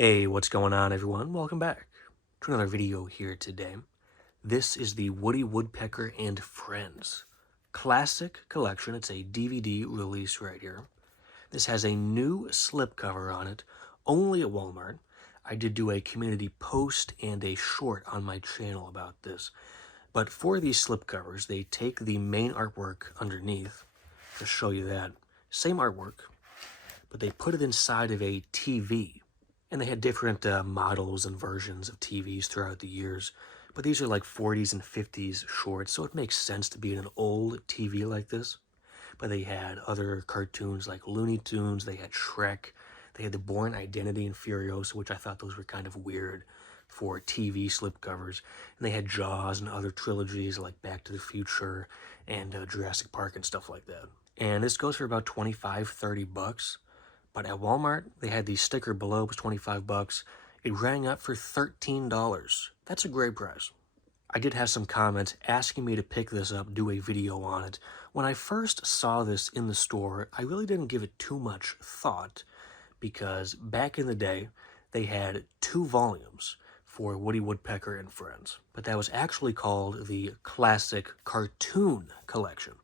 Hey, what's going on, everyone? Welcome back to another video here today. This is the Woody Woodpecker and Friends Classic Collection. It's a DVD release right here. This has a new slipcover on it, only at Walmart. I did do a community post and a short on my channel about this. But for these slipcovers, they take the main artwork underneath. I'll show you that. Same artwork, but they put it inside of a TV. And they had different models and versions of TVs throughout the years. But these are like 40s and 50s shorts, so it makes sense to be in an old TV like this. But they had other cartoons like Looney Tunes, they had Shrek, they had the Bourne Identity and Furiosa, which I thought those were kind of weird for TV slipcovers. And they had Jaws and other trilogies like Back to the Future and Jurassic Park and stuff like that. And this goes for about 25, 30 bucks. But at Walmart, they had the sticker below, it was 25 bucks. It rang up for $13. That's a great price. I did have some comments asking me to pick this up, do a video on it. When I first saw this in the store, I really didn't give it too much thought because back in the day, they had 2 volumes for Woody Woodpecker and Friends. But that was actually called the Classic Cartoon Collection.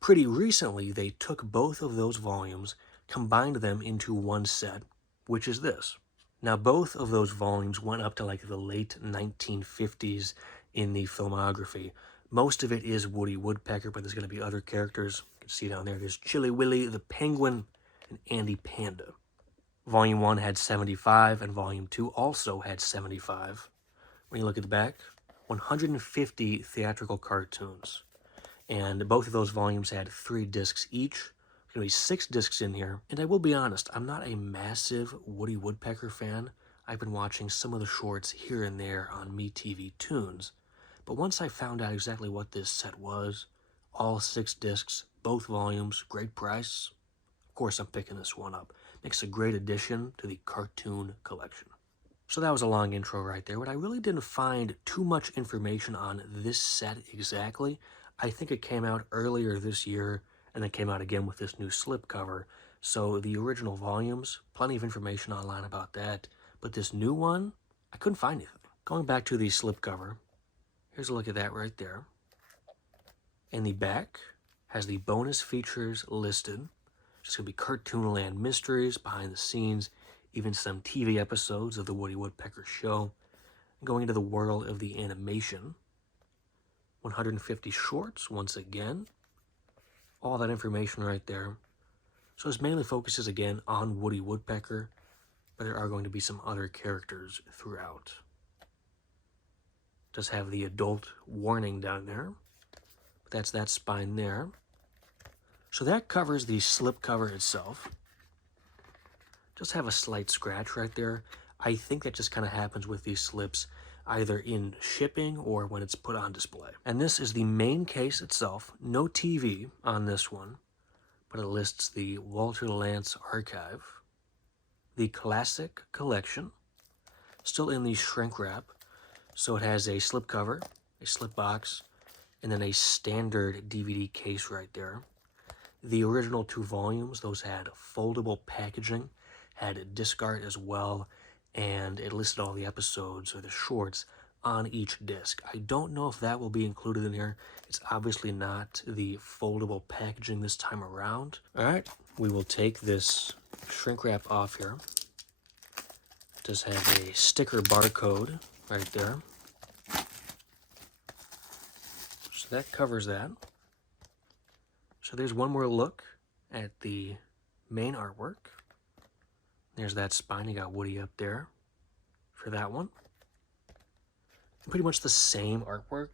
Pretty recently, they took both of those volumes, combined them into one set, which is this. Now, both of those volumes went up to like the late 1950s in the filmography. Most of it is Woody Woodpecker, but there's going to be other characters. You can see down there, there's Chilly Willy, the Penguin, and Andy Panda. Volume 1 had 75, and Volume 2 also had 75. When you look at the back, 150 theatrical cartoons. And both of those volumes had 3 discs each. There's going to be 6 discs in here. And I will be honest, I'm not a massive Woody Woodpecker fan. I've been watching some of the shorts here and there on MeTV Tunes. But once I found out exactly what this set was, all 6 discs, both volumes, great price, of course I'm picking this one up. Makes a great addition to the cartoon collection. So that was a long intro right there, but I really didn't find too much information on this set exactly. I think it came out earlier this year, and it came out again with this new slipcover. So the original volumes, plenty of information online about that. But this new one, I couldn't find anything. Going back to the slipcover, here's a look at that right there. And the back has the bonus features listed. It's going to be Cartoonland mysteries, behind the scenes, even some TV episodes of the Woody Woodpecker show. Going into the world of the animation. 150 shorts, once again. All that information right there. So this mainly focuses again on Woody Woodpecker, but there are going to be some other characters throughout. It does have the adult warning down there, but that's that spine there. So that covers the slipcover itself. Just have a slight scratch right there. I think that just kind of happens with these slips, either in shipping or when it's put on display. And this is the main case itself. No TV on this one, but it lists the Walter Lantz Archive, the Classic Collection, still in the shrink wrap. So it has a slipcover, a slip box, and then a standard DVD case right there. The original 2 volumes, those had foldable packaging, had disc art as well, and it listed all the episodes or the shorts on each disc. I don't know if that will be included in here. It's obviously not the foldable packaging this time around. All right, we will take this shrink wrap off here. It does have a sticker barcode right there. So that covers that. So there's one more look at the main artwork. There's that spine. You got Woody up there for that one. Pretty much the same artwork.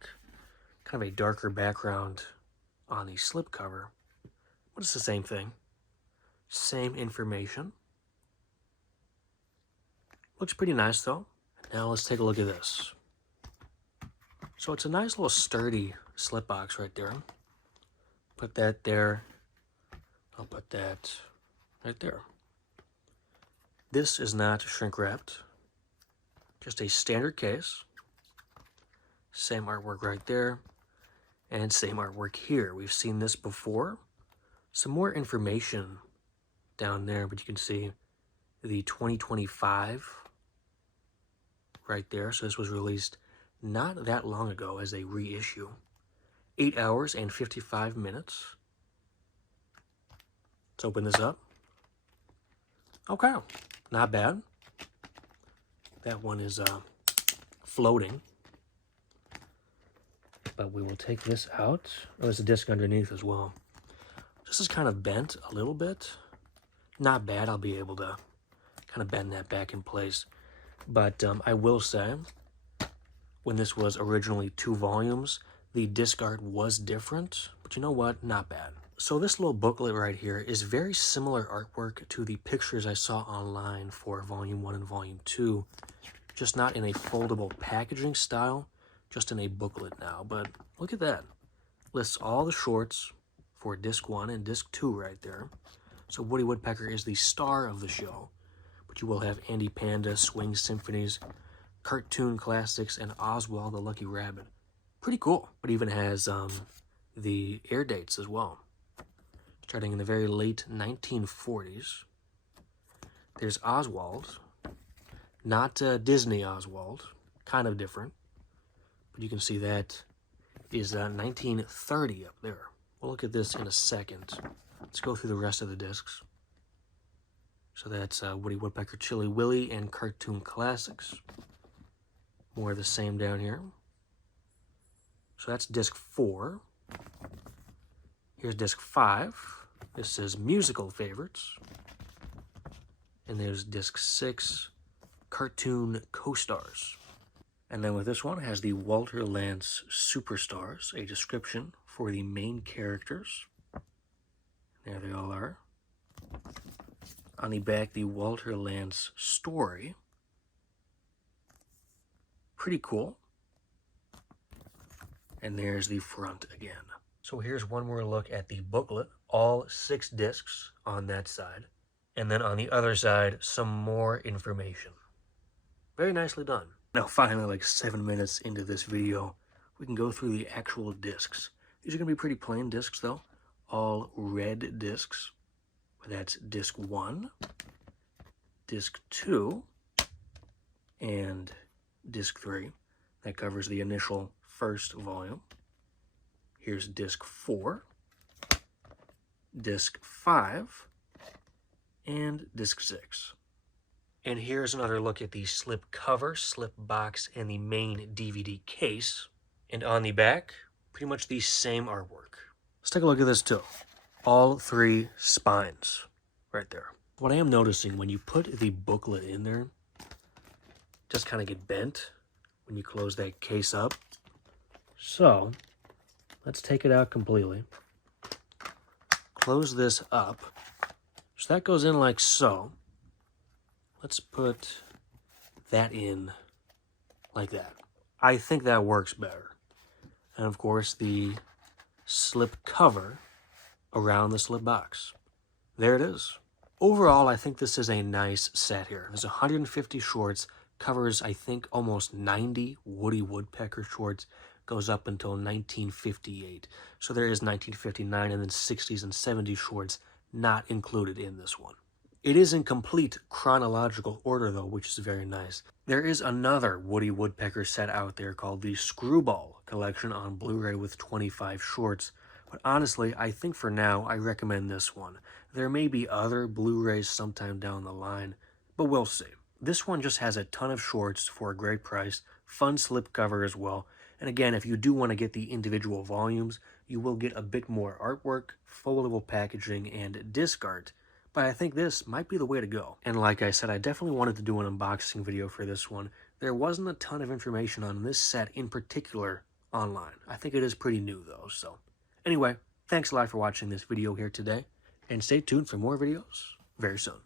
Kind of a darker background on the slipcover. But it's the same thing. Same information. Looks pretty nice though. Now let's take a look at this. So it's a nice little sturdy slip box right there. Put that there. I'll put that right there. This is not shrink wrapped. Just a standard case. Same artwork right there. And same artwork here. We've seen this before. Some more information down there, but you can see the 2025 right there. So this was released not that long ago as a reissue. 8 hours and 55 minutes. Let's open this up. Okay, not bad. That one is floating. But we will take this out. Oh, there's a disc underneath as well. This is kind of bent a little bit. Not bad. I'll be able to kind of bend that back in place. But I will say, when this was originally 2 volumes, the disc art was different. But you know what? Not bad. So this little booklet right here is very similar artwork to the pictures I saw online for Volume 1 and Volume 2. Just not in a foldable packaging style, just in a booklet now. But look at that. Lists all the shorts for Disc 1 and Disc 2 right there. So Woody Woodpecker is the star of the show. But you will have Andy Panda, Swing Symphonies, Cartoon Classics, and Oswald the Lucky Rabbit. Pretty cool. It even has the air dates as well. Starting in the very late 1940s. There's Oswald. Not Disney Oswald. Kind of different. But you can see that is 1930 up there. We'll look at this in a second. Let's go through the rest of the discs. So that's Woody Woodpecker, Chilly Willy, and Cartoon Classics. More of the same down here. So that's Disc 4. Here's Disc 5. This is Musical Favorites. And there's Disc 6, Cartoon Co-Stars. And then with this one, it has the Walter Lantz Superstars, a description for the main characters. There they all are. On the back, the Walter Lantz story. Pretty cool. And there's the front again. So here's one more look at the booklet. All 6 discs on that side. And then on the other side, some more information. Very nicely done. Now finally, like 7 minutes into this video, we can go through the actual discs. These are going to be pretty plain discs though. All red discs. That's Disc 1, Disc 2, and Disc 3. That covers the initial first volume. Here's Disc 4, Disc 5, and Disc 6. And here's another look at the slip cover, slip box, and the main DVD case. And on the back, pretty much the same artwork. Let's take a look at this too. All 3 spines right there. What I am noticing when you put the booklet in there, just kind of get bent when you close that case up. So let's take it out completely. Close this up. So that goes in like so. Let's put that in like that. I think that works better. And of course the slip cover around the slip box. There it is. Overall, I think this is a nice set here. There's 150 shorts, covers I think almost 90 Woody Woodpecker shorts, goes up until 1958. So there is 1959 and then 60s and 70s shorts not included in this one. It is in complete chronological order though, which is very nice. There is another Woody Woodpecker set out there called the Screwball Collection on Blu-ray with 25 shorts. But honestly, I think for now, I recommend this one. There may be other Blu-rays sometime down the line, but we'll see. This one just has a ton of shorts for a great price, fun slipcover as well. And again, if you do want to get the individual volumes, you will get a bit more artwork, foldable packaging, and disc art. But I think this might be the way to go. And like I said, I definitely wanted to do an unboxing video for this one. There wasn't a ton of information on this set in particular online. I think it is pretty new though, so. Anyway, thanks a lot for watching this video here today, and stay tuned for more videos very soon.